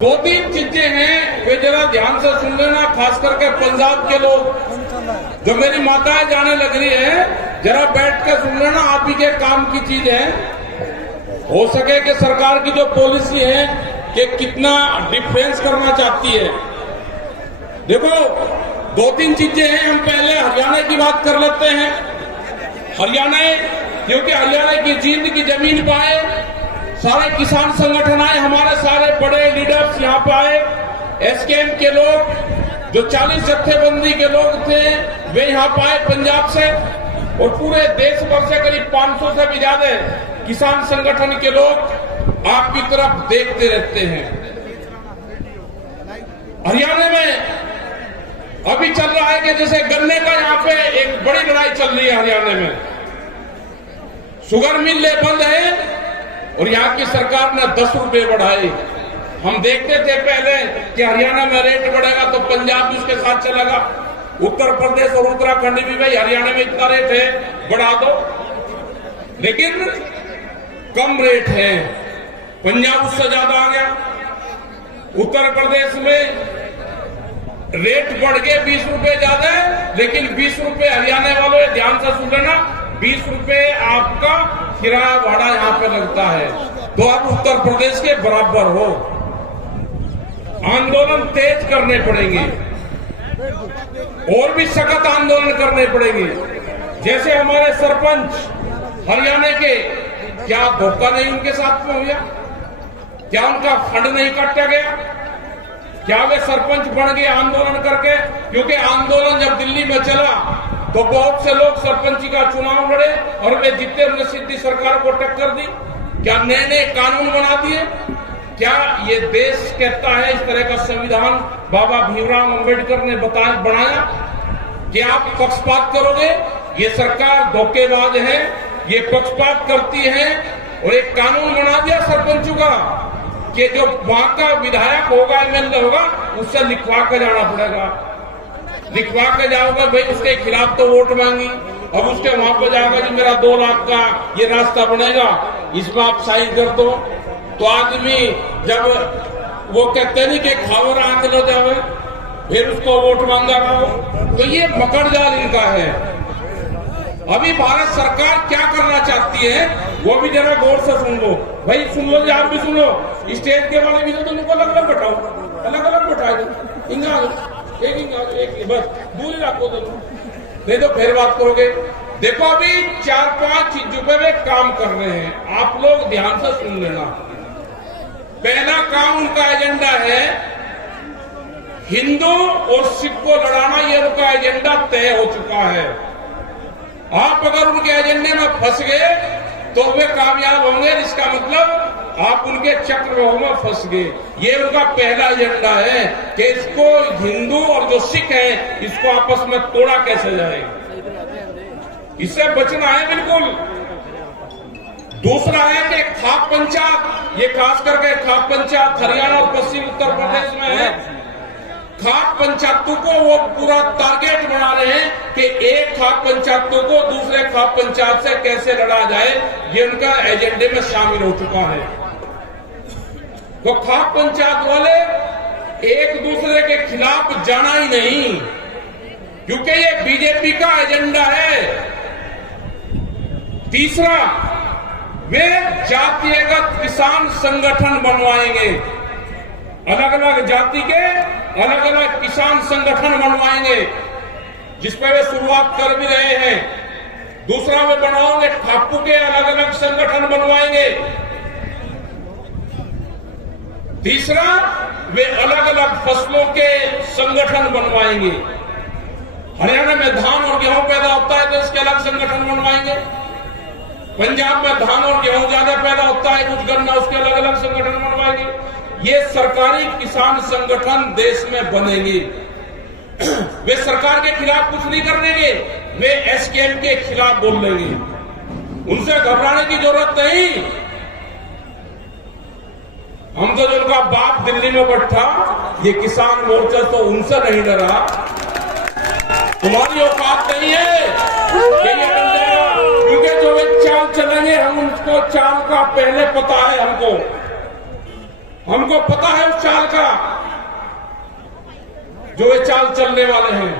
दो तीन चीजें हैं वे जरा ध्यान से सुन लेना, खास करके पंजाब के लोग, जो मेरी माताएं जाने लग रही है, जरा बैठ कर सुन लेना। आप ही के काम की चीज है। हो सके कि सरकार की जो पॉलिसी है कि कितना डिफरेंस करना चाहती है। देखो, दो तीन चीजें हैं। हम पहले हरियाणा की बात कर लेते हैं। हरियाणा, क्योंकि हरियाणा की जींद की जमीन पर आए, सारे किसान संगठन आए, हमारे सारे बड़े लीडर्स यहाँ पे आए, एसकेएम के लोग, जो 40 जत्थेबंदी के लोग थे, वे यहाँ पे आए पंजाब से, और पूरे देश भर से करीब 500 से भी ज्यादा किसान संगठन के लोग आपकी तरफ देखते रहते हैं। हरियाणा में अभी चल रहा है कि जैसे गन्ने का यहाँ पे एक बड़ी लड़ाई चल रही है। हरियाणा में शुगर मिल बंद है और यहाँ की सरकार ने 10 रुपए बढ़ाए। हम देखते थे पहले कि हरियाणा में रेट बढ़ेगा तो पंजाब भी उसके साथ चलेगा, उत्तर प्रदेश और उत्तराखंड भी, भाई हरियाणा में इतना रेट है बढ़ा दो, लेकिन कम रेट है। पंजाब उससे ज्यादा आ गया। उत्तर प्रदेश में रेट बढ़ गए 20 रुपए ज्यादा है, लेकिन 20 रुपए हरियाणा वालों, ध्यान से सुन लेना, 20 रुपए आपका किराया भाड़ा यहाँ पे लगता है, तो आप उत्तर प्रदेश के बराबर हो। आंदोलन तेज करने पड़ेंगे और भी सख्त आंदोलन करने पड़ेंगे। जैसे हमारे सरपंच हरियाणा के, क्या धोखा नहीं उनके साथ में हुआ? क्या उनका फंड नहीं काटा गया? क्या वे सरपंच बन गए आंदोलन करके? क्योंकि आंदोलन जब दिल्ली में चला तो बहुत से लोग सरपंची का चुनाव लड़े और वे जीते, उन्होंने सीधी सरकार को टक्कर दी। क्या नए नए कानून बना दिए? क्या ये देश कहता है, इस तरह का संविधान बाबा भीमराव अंबेडकर ने बनाया कि आप पक्षपात करोगे? ये सरकार धोखेबाज है, ये पक्षपात करती है। और एक कानून बना दिया सरपंचों का कि जो वहां का विधायक होगा, एमएलए होगा, उससे लिखवा कर जाना पड़ेगा। लिखवा के जाओगे भाई, उसके खिलाफ तो वोट मांगी, अब उसके वहां पर जाएगा जी मेरा 2 लाख का ये रास्ता बनेगा, इसमें आप साइन कर दो। तो आदमी जब वो कहते नहीं कि खावर आंख लो जावे, फिर उसको वोट मांगा हो, तो ये मकड़जाल इनका है। अभी भारत सरकार क्या करना चाहती है वो भी जरा गौर से सुन लो भाई, सुन लो, आप भी सुनो। स्टेज के वाले भी तो उनको अलग अलग बैठाओ, अलग अलग बैठा दो, एक बस दूरी रखो, नहीं तो फिर बात करोगे। देखो, अभी 4-5 चीजों पे वे काम कर रहे हैं, आप लोग ध्यान से सुन लेना। पहला काम उनका एजेंडा है हिंदू और सिख को लड़ाना, ये उनका एजेंडा तय हो चुका है। आप अगर उनके एजेंडे में फंस गए तो वे कामयाब होंगे, इसका मतलब आप उनके चक्रव्यूह में फंस गए। ये उनका पहला एजेंडा है कि इसको हिंदू और जो सिख है इसको आपस में तोड़ा कैसे जाए, इससे बचना है बिल्कुल। दूसरा है कि खाप पंचायत, ये खास करके खाप पंचायत हरियाणा और पश्चिम उत्तर प्रदेश में है। खाप पंचायतों को वो पूरा टारगेट बना रहे हैं कि एक खाप पंचायतों को दूसरे खाप पंचायत से कैसे लड़ा जाए, ये उनका एजेंडे में शामिल हो चुका है। तो खाप पंचायत वाले एक दूसरे के खिलाफ जाना ही नहीं, क्योंकि ये बीजेपी का एजेंडा है। तीसरा, वे जातीयगत किसान संगठन बनवाएंगे, अलग अलग जाति के अलग अलग किसान संगठन बनवाएंगे, जिस पर वे शुरुआत कर भी रहे हैं। दूसरा, वे बनाओगे ठाकू के अलग अलग संगठन बनवाएंगे। तीसरा, वे अलग अलग फसलों के संगठन बनवाएंगे। हरियाणा में धान और गेहूं पैदा होता है तो इसके अलग संगठन बनवाएंगे। पंजाब में धान और गेहूं ज्यादा पैदा होता है, कुछ गन्ना, उसके अलग अलग संगठन बनवाएंगे। ये सरकारी किसान संगठन देश में बनेंगे। वे सरकार के खिलाफ कुछ नहीं कर देंगे, वे एसकेएम के खिलाफ बोल लेंगे। उनसे घबराने की जरूरत नहीं। हम तो जो उनका बाप दिल्ली में बैठा, ये किसान मोर्चा तो उनसे नहीं डरा। तुम्हारी औकात नहीं है कि ये बन जाएगा, क्योंकि जो वे चाल चलेंगे हम उसको चाल का पहले पता है हमको। हमको पता है उस चाल का, जो ये चाल चलने वाले हैं।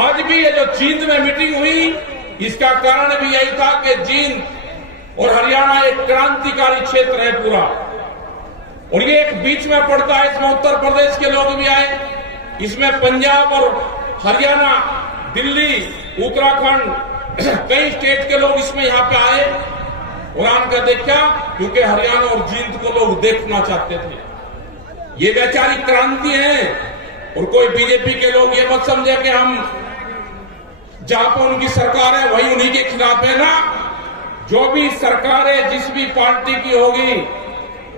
आज भी ये जो जींद में मीटिंग हुई, इसका कारण भी यही था कि जींद और हरियाणा एक क्रांतिकारी क्षेत्र है पूरा, और ये एक बीच में पड़ता है। इसमें उत्तर प्रदेश के लोग भी आए, इसमें पंजाब और हरियाणा, दिल्ली, उत्तराखंड, कई स्टेट के लोग इसमें यहां पे आए और आकर देखा, क्योंकि हरियाणा और जींद को लोग देखना चाहते थे। ये वैचारिक क्रांति है, और कोई बीजेपी के लोग ये मत समझे कि हम जहां पर उनकी सरकार है वही उन्हीं के खिलाफ है ना। जो भी सरकार है, जिस भी पार्टी की होगी,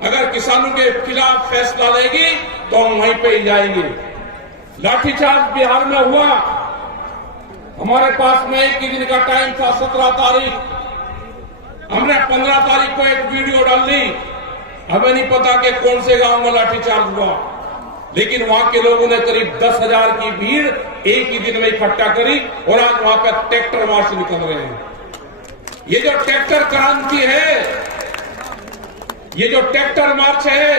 अगर किसानों के खिलाफ फैसला लेगी तो हम वहीं पे ही जाएंगे। लाठीचार्ज बिहार में हुआ, हमारे पास में एक ही दिन का टाइम था, 17 तारीख। हमने 15 तारीख को एक वीडियो डाल दी। हमें नहीं पता कि कौन से गांव में लाठीचार्ज हुआ, लेकिन वहां के लोगों ने करीब 10,000 की भीड़ एक ही दिन में इकट्ठा करी, और आज वहां पर ट्रैक्टर मार्च निकल रहे हैं। ये जो ट्रैक्टर क्रांति है, ये जो ट्रैक्टर मार्च है,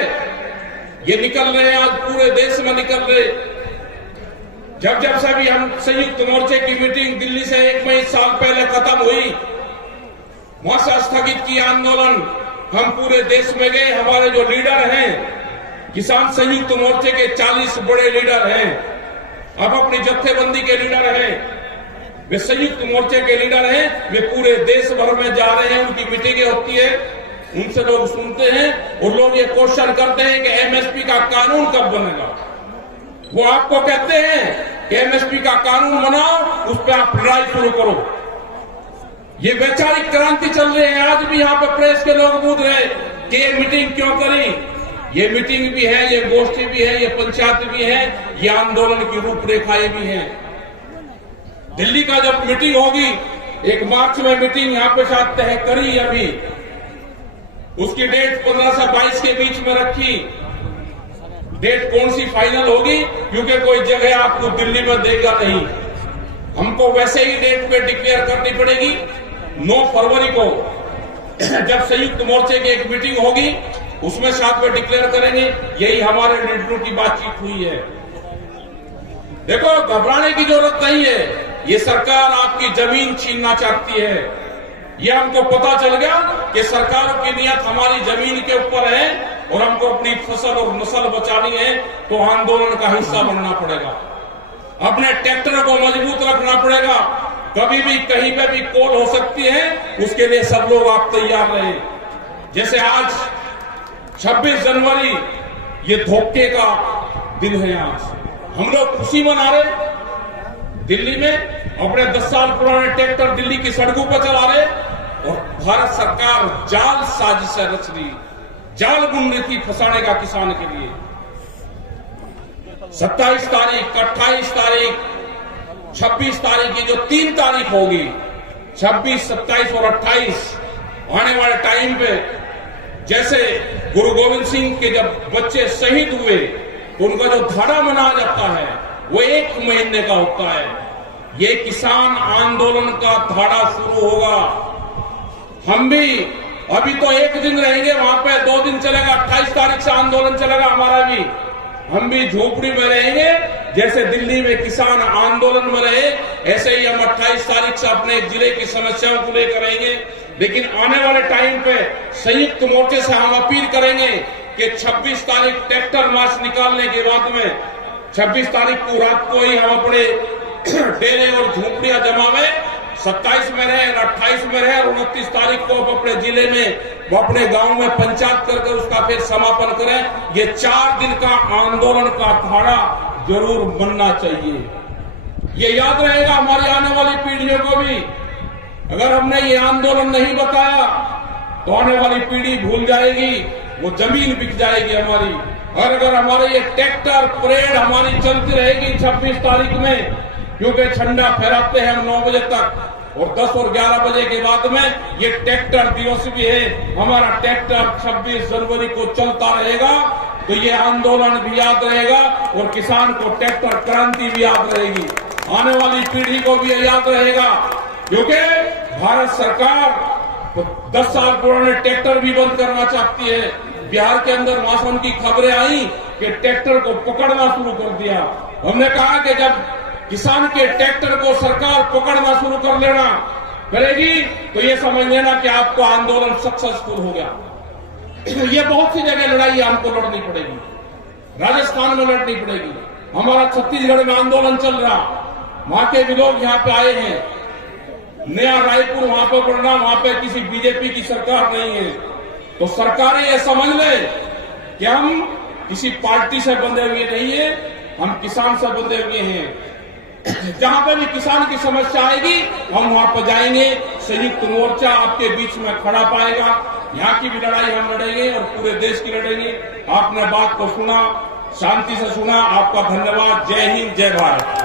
ये निकल रहे हैं, आज पूरे देश में निकल रहे। जब से भी हम संयुक्त मोर्चे की मीटिंग दिल्ली से 1 साल पहले खत्म हुई, वहां से स्थगित किया आंदोलन, हम पूरे देश में गए। हमारे जो लीडर हैं, किसान संयुक्त मोर्चे के 40 बड़े लीडर हैं, अब अपनी जत्थेबंदी के लीडर हैं, वे संयुक्त मोर्चे के लीडर हैं, वे पूरे देश भर में जा रहे हैं। उनकी मीटिंगें होती है, उनसे लोग सुनते हैं, और लोग ये क्वेश्चन करते हैं कि एमएसपी का कानून कब बनेगा। वो आपको कहते हैं कि एमएसपी का कानून बनाओ, उस पर आप लड़ाई शुरू करो। ये वैचारिक क्रांति चल रही है। आज भी यहाँ पर प्रेस के लोग पूछ रहे कि ये मीटिंग क्यों करी। ये मीटिंग भी है, ये गोष्ठी भी है, ये पंचायत भी है, ये आंदोलन की रूपरेखाएं भी हैं। दिल्ली का जब मीटिंग होगी, 1 मार्च में मीटिंग यहाँ पे शायद तय करी, अभी उसकी डेट 15 से 22 के बीच में रखी। डेट कौन सी फाइनल होगी, क्योंकि कोई जगह आपको दिल्ली में देगा नहीं, हमको वैसे ही डेट पे डिक्लेयर करनी पड़ेगी। 9 फरवरी को जब संयुक्त मोर्चे की एक मीटिंग होगी, उसमें साथ में डिक्लेयर करेंगे। यही हमारे लीडरों की बातचीत हुई है। देखो, घबराने की जरूरत नहीं है। ये सरकार आपकी जमीन छीनना चाहती है, ये हमको पता चल गया कि सरकारों की नियत हमारी जमीन के ऊपर है, और हमको अपनी फसल और नस्ल बचानी है, तो आंदोलन का हिस्सा बनना पड़ेगा। अपने ट्रैक्टर को मजबूत रखना पड़ेगा। कभी भी कहीं पे भी कॉल हो सकती है, उसके लिए सब लोग आप तैयार रहे। जैसे आज 26 जनवरी, ये धोखे का दिन है। आज हम लोग खुशी मना रहे, दिल्ली में अपने 10 साल पुराने ट्रैक्टर दिल्ली की सड़कों पर चला रहे, और भारत सरकार जाल साजिशें रच रही, जाल बुन रही थी फंसाने का किसान के लिए। 27 तारीख, 28 तारीख, 26 तारीख, की जो 3 तारीख होगी, 26, 27 और 28 आने वाले टाइम पे, जैसे गुरु गोविंद सिंह के जब बच्चे शहीद हुए, तो उनका जो धाड़ा मनाया जाता है वो 1 महीने का होता है। ये किसान आंदोलन का धाड़ा शुरू होगा। हम भी अभी तो 1 दिन रहेंगे वहां पे, 2 दिन चलेगा, 28 तारीख से आंदोलन चलेगा हमारा भी। हम भी झोपड़ी में रहेंगे, जैसे दिल्ली में किसान आंदोलन में रहे, ऐसे ही हम 28 तारीख से अपने जिले की समस्याओं को लेकर रहेंगे। लेकिन आने वाले टाइम पे संयुक्त मोर्चे से हम अपील करेंगे कि 26 तारीख ट्रैक्टर मार्च निकालने के बाद में 26 तारीख को रात को ही हम अपने डेरे और झोपड़ियां जमावे, 27 में रहे, 28 में रहे, और 29 तारीख को अपने जिले में, अपने गांव में पंचायत करके उसका फिर समापन करें। ये 4 दिन का आंदोलन का धाड़ा जरूर बनना चाहिए। ये याद रहेगा हमारी आने वाली पीढ़ियों को भी। अगर हमने ये आंदोलन नहीं बताया तो आने वाली पीढ़ी भूल जाएगी, वो जमीन बिक जाएगी हमारी। और अगर हमारे ये ट्रैक्टर परेड हमारी चलती रहेगी 26 तारीख में, क्योंकि झंडा फहराते हैं हम 9 बजे तक, और 10 और 11 बजे के बाद में ये ट्रैक्टर दिवस भी है। हमारा ट्रैक्टर 26 जनवरी को चलता रहेगा, तो ये आंदोलन भी याद रहेगा, और किसान को ट्रैक्टर क्रांति भी याद रहेगी। आने वाली पीढ़ी को भी याद रहेगा, क्योंकि भारत सरकार 10 साल पुराने ट्रैक्टर भी बंद करना चाहती है, बिहार के अंदर वहां से उनकी खबरें आई कि ट्रैक्टर को पकड़ना शुरू कर दिया। हमने कहा कि जब किसान के ट्रैक्टर को सरकार पकड़ना शुरू कर लेना करेगी तो ये समझ लेना कि आपको आंदोलन सक्सेसफुल हो गया। ये बहुत सी जगह लड़ाई हमको लड़नी पड़ेगी, राजस्थान में लड़नी पड़ेगी, हमारा छत्तीसगढ़ में आंदोलन चल रहा, वहां के भी लोग यहाँ पे आए हैं, नया रायपुर वहां पर पड़ना, वहां पे किसी बीजेपी की सरकार नहीं है। तो सरकारें ये समझ ले कि हम किसी पार्टी से बंधे हुए नहीं है, हम किसान से बंधे हुए हैं। जहां पे भी किसान की समस्या आएगी हम वहां पर जाएंगे, संयुक्त मोर्चा आपके बीच में खड़ा पाएगा। यहाँ की भी लड़ाई हम लड़ेंगे और पूरे देश की लड़ेंगे। आपने बात को सुना, शांति से सुना, आपका धन्यवाद। जय हिंद, जय भारत।